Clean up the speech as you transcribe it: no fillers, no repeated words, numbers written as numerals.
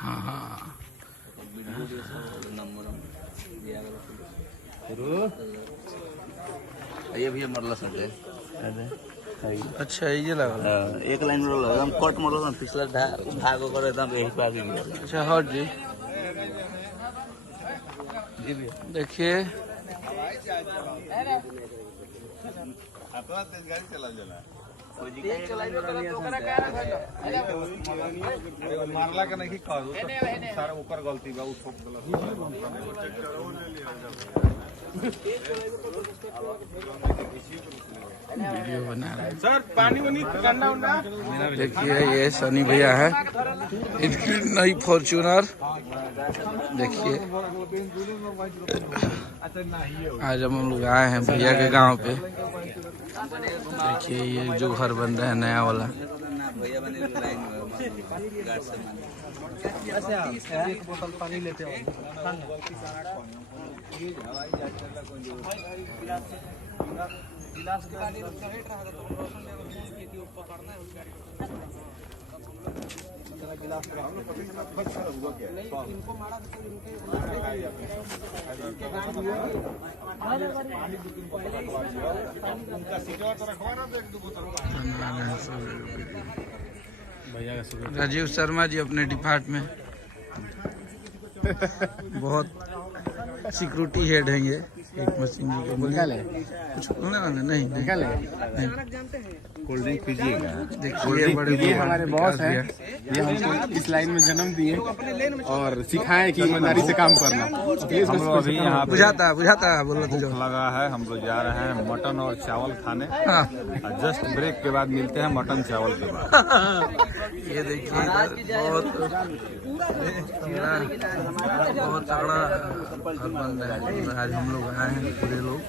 हाँ ये भैया मरला संजय। अच्छा ये लगा एक लाइन में एकदम कट मरल पिछला भाग कर एकदम यही पास ही। अच्छा हट जी देखिए मारला के नहीं करू सारा ऊपर गलती बा उ ठोक देला। वीडियो बना रहे हैं। सर पानी वानी ठंडा उंडा देखिए ये सनी भैया है, इनकी नई फॉर्च्यूनर देखिए। आज हम लोग आए हैं भैया के गांव पे। देखिए ये जो घर बन रहा है नया वाला। भैया बने लाइन में गार्ड से माने। एक बोतल पानी लेते हो। गिलास के पानी चढ़ेट रहा तो रोशन ने फोन की थी ऊपर पड़ना है उनका इतना गिलास हम लोग पति में बच हुआ क्या नहीं इनको मारा तो इनके उनका सीटवा तो रखवा ना तो एक दो बोतल भैया का राजीव शर्मा जी अपने डिपार्टमेंट बहुत सिक्योरिटी हेड हैं ये। एक मशीन कुछ बोलने वाले नहीं कोल्ड ड्रिंक पीजिएगा। देखिए बड़े ये हमारे बॉस हैं, ये हमको इस लाइन में जन्म दिए और सिखाएं कि ईमानदारी से काम करना। हम लोग अभी यहाँ बुझाता बोलो तो जो लगा है, हम लोग जा रहे हैं मटन और चावल खाने। हाँ जस्ट ब्रेक के बाद मिलते हैं मटन चावल के बाद। ये देखिए बहुत तगड़ा घर बन रहा है। आज हम लोग आए हैं पूरे लोग।